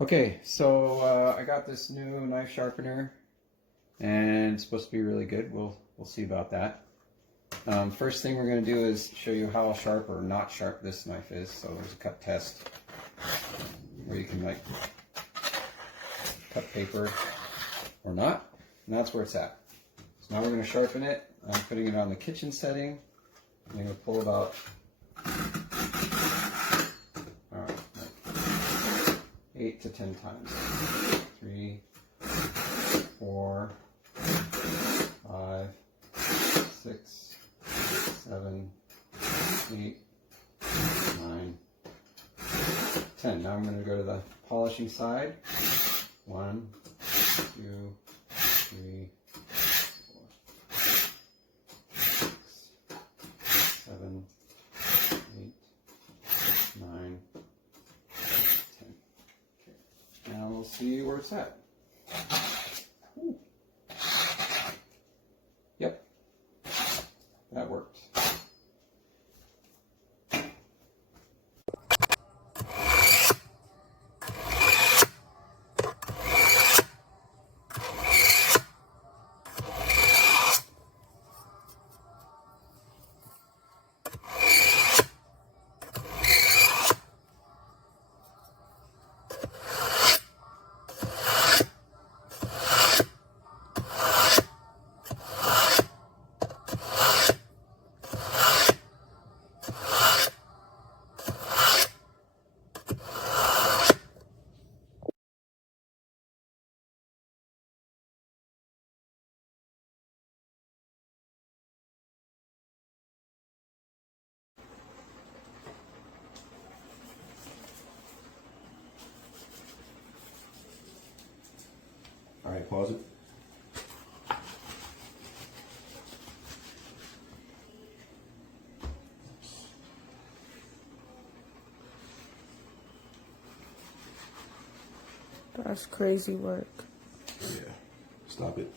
Okay, so I got this new knife sharpener, and it's supposed to be really good. We'll see about that. First thing we're going to do is show you how sharp or not sharp this knife is. So there's a cut test where you can like cut paper or not, and that's where it's at. So now we're going to sharpen it. I'm putting it on the kitchen setting. I'm going to pull about 8 to 10 times. 3, 4, 5, 6, 7, 8, 9, 10. Now I'm going to go to the polishing side. 1, 2, 3, 4, 6, 7, 8, 9, 10. Now we'll see where it's at. Ooh. Yep, that worked. All right, pause it. That's crazy work. Yeah. Stop it.